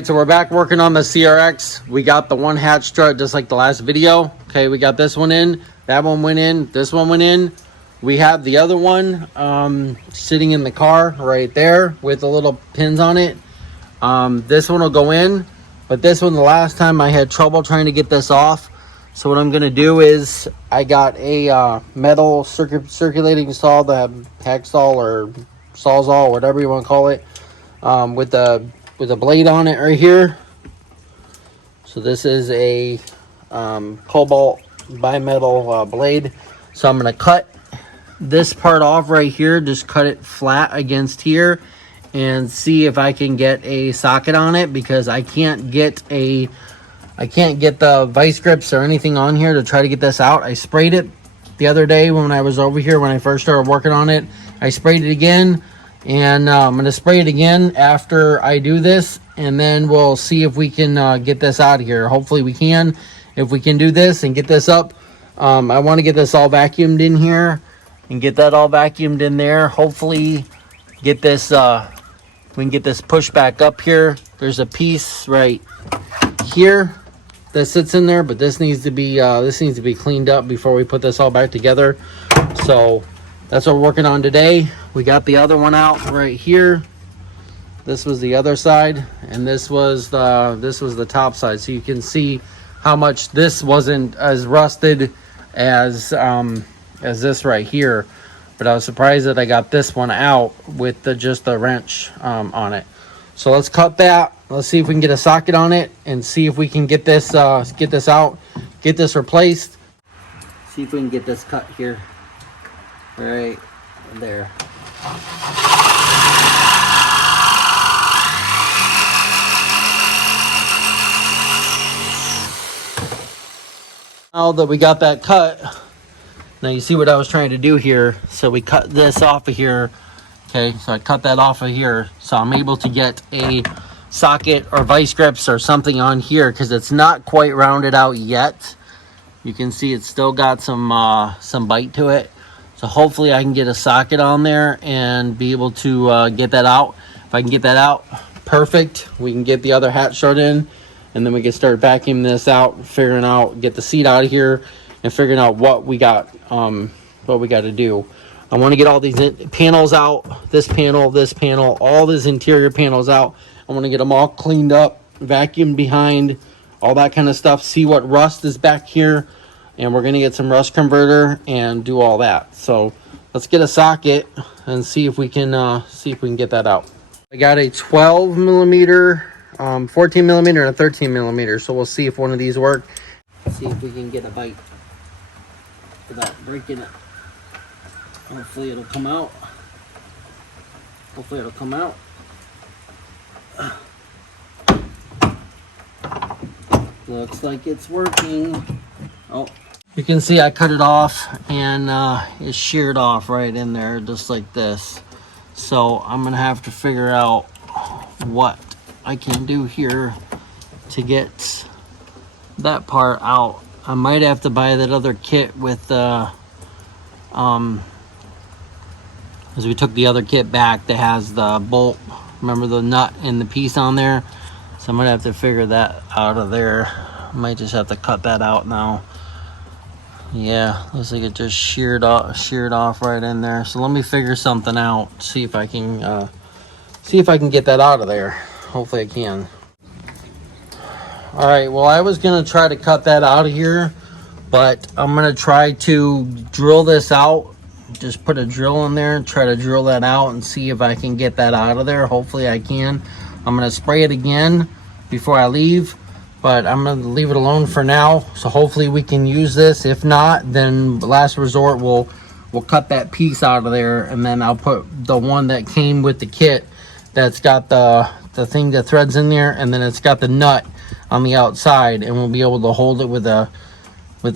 Alright, so we're back working on the CRX. We got the one hatch strut just like the last video. Okay, we got this one in, that one went in, this one went in. We have the other one sitting in the car right there with the little pins on it. This one will go in, but this one, the last time I had trouble trying to get this off. So what I'm gonna do is I got a metal circulating saw, the hacksaw or sawzall, whatever you want to call it, with a blade on it right here. So this is a cobalt bimetal blade. So I'm gonna cut this part off right here, just cut it flat against here and see if I can get a socket on it, because I can't get the vice grips or anything on here to try to get this out. I sprayed it the other day when I was over here when I first started working on it. I sprayed it again, and I'm going to spray it again after I do this, and then we'll see if we can get this out of here. Hopefully we can. If we can do this and get this up, I want to get this all vacuumed in here and get that all vacuumed in there. Hopefully get this, we can get this pushed back up here. There's a piece right here that sits in there, but this needs to be cleaned up before we put this all back together. So that's what we're working on today. We got the other one out right here. This was the other side, and this was the top side. So you can see how much this wasn't as rusted as this right here. But I was surprised that I got this one out with just the wrench on it. So let's cut that. Let's see if we can get a socket on it and see if we can get this out, get this replaced. See if we can get this cut here. Right there. Now that we got that cut, now you see what I was trying to do here. So we cut this off of here. Okay, so I cut that off of here. So I'm able to get a socket or vice grips or something on here, because it's not quite rounded out yet. You can see it's still got some bite to it. So hopefully I can get a socket on there and be able to get that out. If I can get that out, perfect. We can get the other hatch strut in, and then we can start vacuuming this out, figuring out, get the seat out of here, and figuring out what we got to do. I want to get all these panels out, this panel, all these interior panels out. I want to get them all cleaned up, vacuumed behind, all that kind of stuff, see what rust is back here, and we're going to get some rust converter and do all that. So let's get a socket and see if we can get that out. I got a 12 millimeter, 14 millimeter, and a 13 millimeter. So we'll see if one of these work. See if we can get a bite without breaking it. Hopefully it'll come out. Hopefully it'll come out. Looks like it's working. Oh, you can see I cut it off, and it's sheared off right in there, just like this. So I'm gonna have to figure out what I can do here to get that part out. I might have to buy that other kit with the as we took the other kit back that has the bolt, remember the nut and the piece on there. So I'm gonna have to figure that out of there. I might just have to cut that out now. Yeah, looks like it just sheared off right in there. So let me figure something out, see if I can get that out of there. Hopefully I can. All right, well, I was gonna try to cut that out of here, but I'm gonna try to drill this out. Just put a drill in there and try to drill that out and see if I can get that out of there. Hopefully I can. I'm gonna spray it again before I leave, but I'm gonna leave it alone for now. So hopefully we can use this. If not, then last resort we'll cut that piece out of there, and then I'll put the one that came with the kit that's got the thing that threads in there, and then it's got the nut on the outside, and we'll be able to hold it with a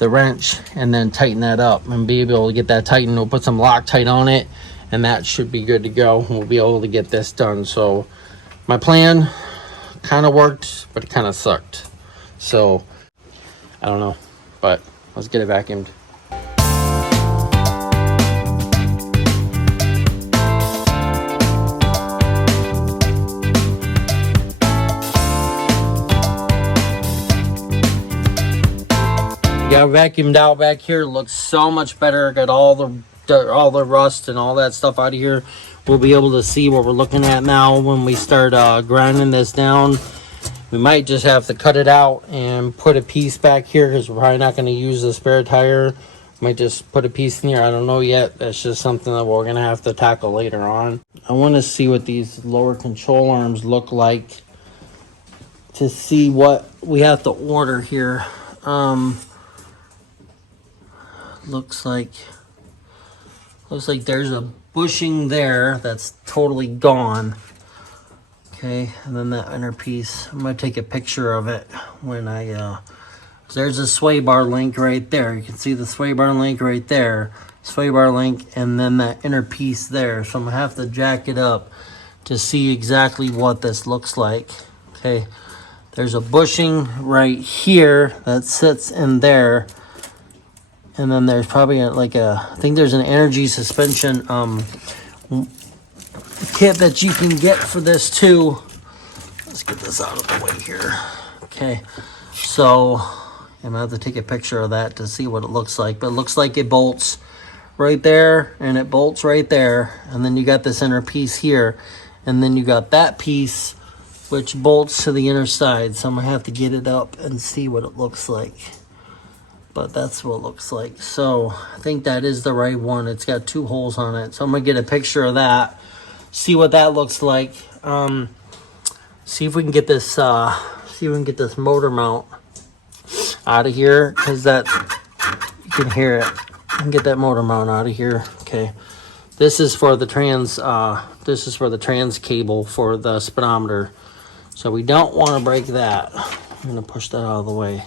wrench and then tighten that up and be able to get that tightened. We'll put some Loctite on it, and that should be good to go. We'll be able to get this done. So my plan kind of worked, but it kind of sucked. So I don't know, but let's get it vacuumed. got vacuumed out back here. Looks so much better. Got all the dirt, all the rust and all that stuff out of here. We'll be able to see what we're looking at now when we start grinding this down. We might just have to cut it out and put a piece back here because we're probably not going to use the spare tire. Might just put a piece in here. I don't know yet. That's just something that we're going to have to tackle later on. I want to see what these lower control arms look like to see what we have to order here. Looks like there's a bushing there that's totally gone. Okay, and then that inner piece, I'm gonna take a picture of it when I there's a sway bar link right there. You can see the sway bar link right there, sway bar link, and then that inner piece there. So I'm gonna have to jack it up to see exactly what this looks like. Okay, there's a bushing right here that sits in there. And then there's probably I think there's an energy suspension kit that you can get for this too. Let's get this out of the way here. Okay, so I'm gonna have to take a picture of that to see what it looks like. But it looks like it bolts right there and it bolts right there. And then you got this inner piece here. And then you got that piece which bolts to the inner side. So I'm gonna have to get it up and see what it looks like. But that's what it looks like. So I think that is the right one. It's got 2 holes on it. So I'm gonna get a picture of that, see what that looks like. See if we can get this motor mount out of here, because that, you can hear it. I can get that motor mount out of here. Okay. This is for the trans cable for the speedometer. So we don't want to break that. I'm gonna push that out of the way.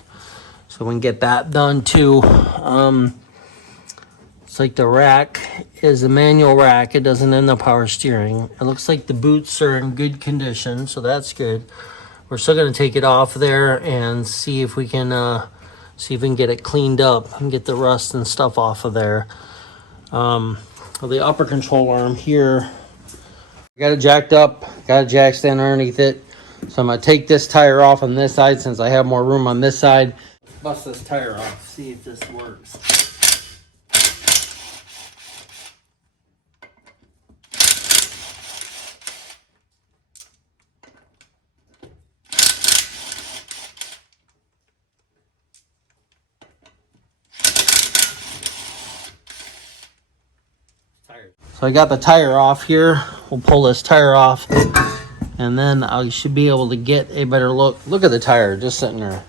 So we can get that done too. It's like the rack is a manual rack. It doesn't end the power steering. It looks like the boots are in good condition, so that's good. We're still gonna take it off there and see if we can get it cleaned up and get the rust and stuff off of there. The upper control arm here, got it jacked up, got a jack stand underneath it. So I'm gonna take this tire off on this side since I have more room on this side. Bust this tire off, see if this works. So I got the tire off here. We'll pull this tire off and then I should be able to get a better look. Look at the tire just sitting there.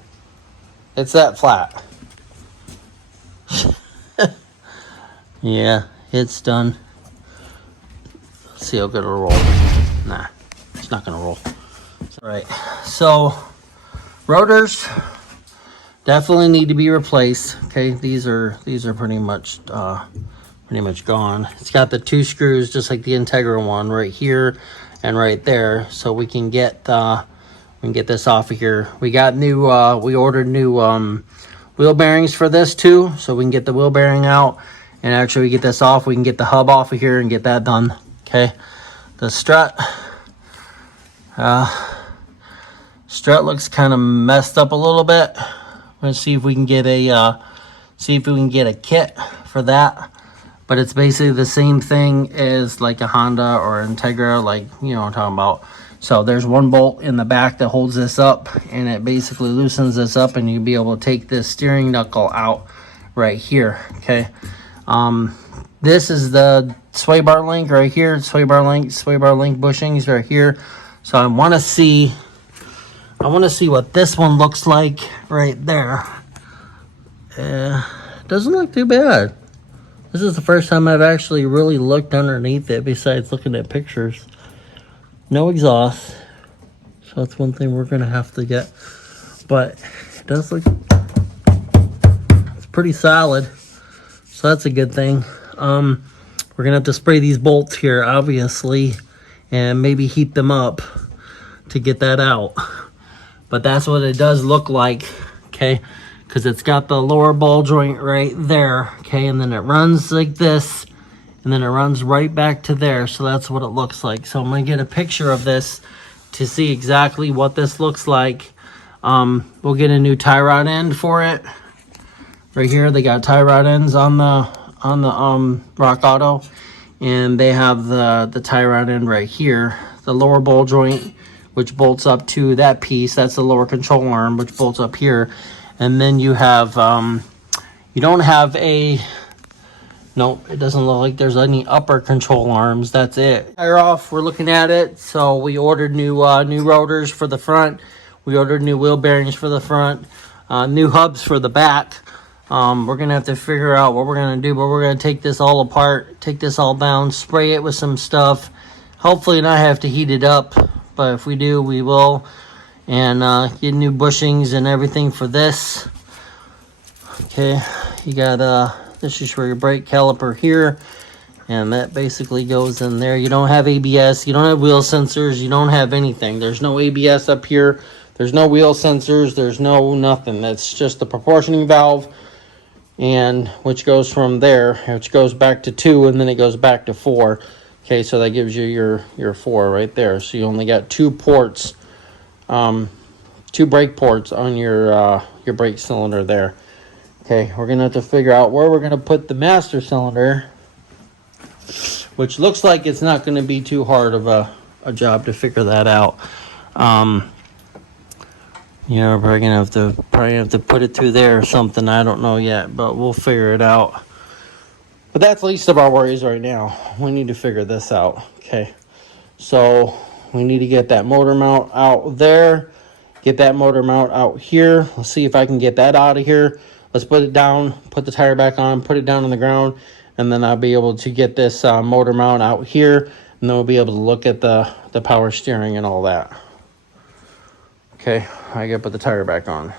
It's that flat. Yeah, it's done. Let's see how good it'll roll. Nah, it's not gonna roll. All right, so rotors definitely need to be replaced. Okay, these are pretty much gone. It's got the 2 screws just like the Integra one right here and right there, so we can get this off of here. We got new we ordered new wheel bearings for this too, so we can get the wheel bearing out and actually get this off. We can get the hub off of here and get that done. Okay, the strut looks kind of messed up a little bit. Let's see if we can get a kit for that. But it's basically the same thing as like a Honda or Integra, like, you know what I'm talking about. So there's 1 bolt in the back that holds this up, and it basically loosens this up, and you'll be able to take this steering knuckle out right here. Okay. This is the sway bar link right here. Sway bar link bushings right here. So I want to see what this one looks like right there. Doesn't look too bad. This is the first time I've actually really looked underneath it besides looking at pictures. No exhaust. So that's one thing we're going to have to get. But it does look, it's pretty solid. So that's a good thing. We're going to have to spray these bolts here, obviously, and maybe heat them up to get that out. But that's what it does look like, okay? Because it's got the lower ball joint right there, okay? And then it runs like this, and then it runs right back to there. So that's what it looks like. So I'm going to get a picture of this to see exactly what this looks like. We'll get a new tie rod end for it. right here. They got tie rod ends on the Rock Auto, and they have the tie rod end right here. The lower ball joint, which bolts up to that piece. That's the lower control arm, which bolts up here. And then you have you don't have a, no, it doesn't look like there's any upper control arms. That's it. Tire off, we're looking at it. So we ordered new rotors for the front. We ordered new wheel bearings for the front, new hubs for the back. We're gonna have to figure out what we're gonna do, but we're gonna take this all apart, take this all down, spray it with some stuff. Hopefully not have to heat it up, but if we do, we will. And get new bushings and everything for this. Okay, you got this is for your brake caliper here, and that basically goes in there. You don't have ABS, you don't have wheel sensors, you don't have anything. There's no ABS up here, there's no wheel sensors, there's no nothing. That's just the proportioning valve, and which goes from there, which goes back to 2, and then it goes back to 4. Okay, so that gives you your 4 right there. So you only got 2 ports, 2 brake ports on your brake cylinder there. Okay, we're gonna have to figure out where we're gonna put the master cylinder, which looks like it's not gonna be too hard of a job to figure that out. You know, we're probably gonna have to put it through there or something. I don't know yet, but we'll figure it out. But that's least of our worries right now. We need to figure this out. Okay, so we need to get that motor mount out there, get that motor mount out here. Let's see if I can get that out of here. Let's put it down, put the tire back on, put it down on the ground, and then I'll be able to get this motor mount out here, and then we'll be able to look at the power steering and all that. Okay, I gotta put the tire back on.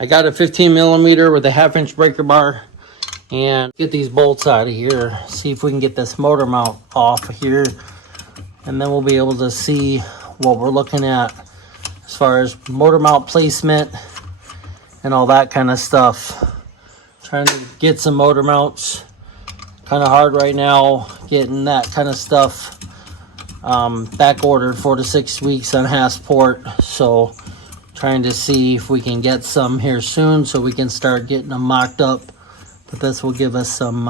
I got a 15 millimeter with a 1/2-inch breaker bar, and get these bolts out of here, see if we can get this motor mount off of here, and then we'll be able to see what we're looking at as far as motor mount placement and all that kind of stuff. Trying to get some motor mounts, kind of hard right now getting that kind of stuff back ordered 4 to 6 weeks on Hasport. So trying to see if we can get some here soon so we can start getting them mocked up. But this will give us some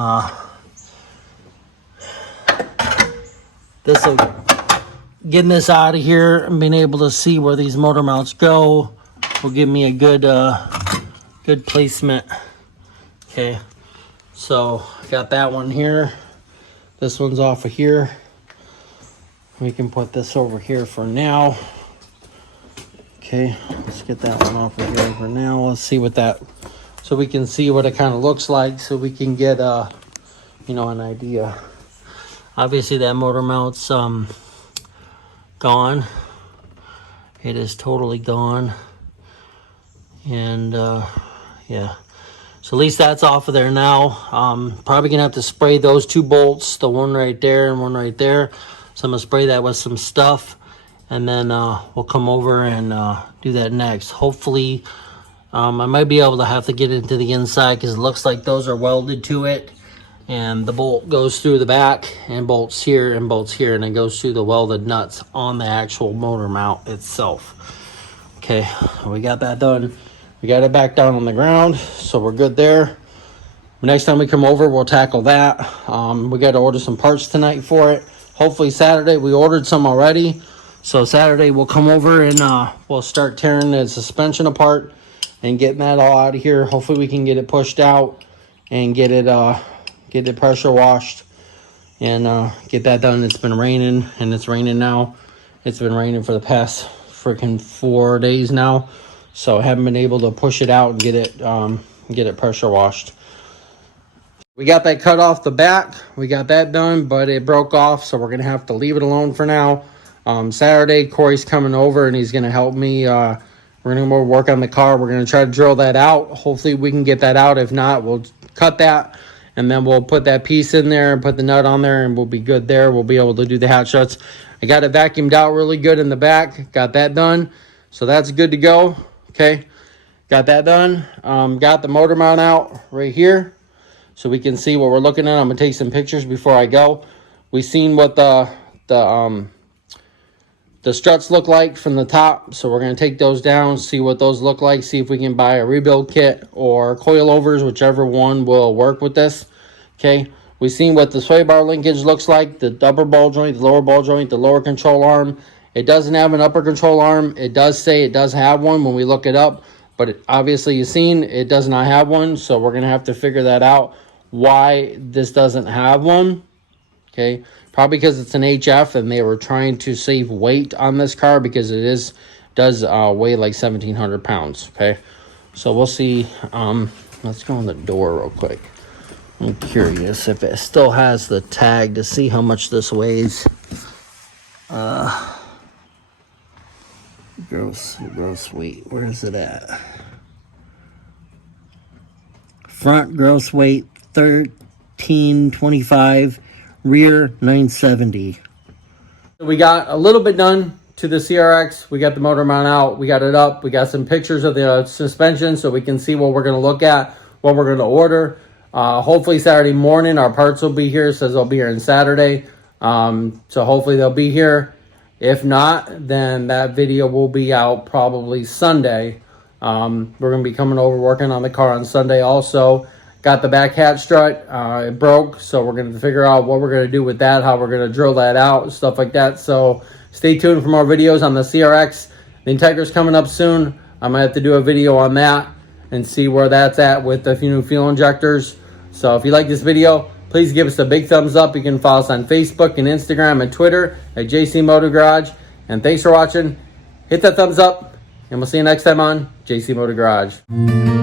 getting this out of here and being able to see where these motor mounts go will give me a good placement. Okay, so I got that one here. This one's off of here. We can put this over here for now. Okay, let's get that one off of here for now. Let's see what that, so we can see what it kind of looks like, so we can get you know, an idea. Obviously that motor mount's gone. It is totally gone. And yeah, so at least that's off of there now. Probably gonna have to spray those 2 bolts, the one right there and one right there. So I'm gonna spray that with some stuff, and then we'll come over and do that next. Hopefully I might be able to have to get into the inside, because it looks like those are welded to it, and the bolt goes through the back and bolts here, and it goes through the welded nuts on the actual motor mount itself. Okay, we got that done. We got it back down on the ground, so we're good there. Next time we come over, we'll tackle that. We got to order some parts tonight for it. Hopefully Saturday. We ordered some already, so Saturday we'll come over and we'll start tearing the suspension apart and getting that all out of here. Hopefully we can get it pushed out and get it pressure washed and get that done. It's been raining, and it's raining now. It's been raining for the past freaking 4 days now. So I haven't been able to push it out and get it pressure washed. We got that cut off the back. We got that done, but it broke off, so we're gonna have to leave it alone for now. Saturday, Corey's coming over and he's gonna help me. We're gonna go work on the car. We're gonna try to drill that out. Hopefully we can get that out. If not, we'll cut that, and then we'll put that piece in there and put the nut on there, and we'll be good there. We'll be able to do the hatch struts. I got it vacuumed out really good in the back. Got that done, so that's good to go. Okay, got that done. Got the motor mount out right here, so we can see what we're looking at. I'm gonna take some pictures before I go. We seen what the the struts look like from the top. So we're going to take those down, see what those look like, see if we can buy a rebuild kit or coilovers, whichever one will work with this. Okay, we've seen what the sway bar linkage looks like, the upper ball joint, the lower ball joint, the lower control arm. It doesn't have an upper control arm. It does say it does have one when we look it up, but obviously you've seen it does not have one. So we're going to have to figure that out, why this doesn't have one. Okay, probably because it's an HF and they were trying to save weight on this car, because it does weigh like 1,700 pounds. Okay, so we'll see. Let's go on the door real quick. I'm curious if it still has the tag to see how much this weighs. Gross weight. Where is it at? Front gross weight 1325. Rear 970. We got a little bit done to the CRX. We got the motor mount out. We got it up. We got some pictures of the suspension so we can see what we're going to look at, what we're going to order. Hopefully Saturday morning our parts will be here. It says they'll be here on Saturday. So hopefully they'll be here. If not, then that video will be out probably Sunday. We're going to be coming over working on the car on Sunday also. Got the back hatch strut. It broke, so we're going to figure out what we're going to do with that, how we're going to drill that out, stuff like that. So stay tuned for more videos on the CRX. The Integra's coming up soon. I'm going to have to do a video on that and see where that's at with the few new fuel injectors. So if you like this video, please give us a big thumbs up. You can follow us on Facebook and Instagram and Twitter at JC Motor Garage. And thanks for watching. Hit that thumbs up, and we'll see you next time on JC Motor Garage.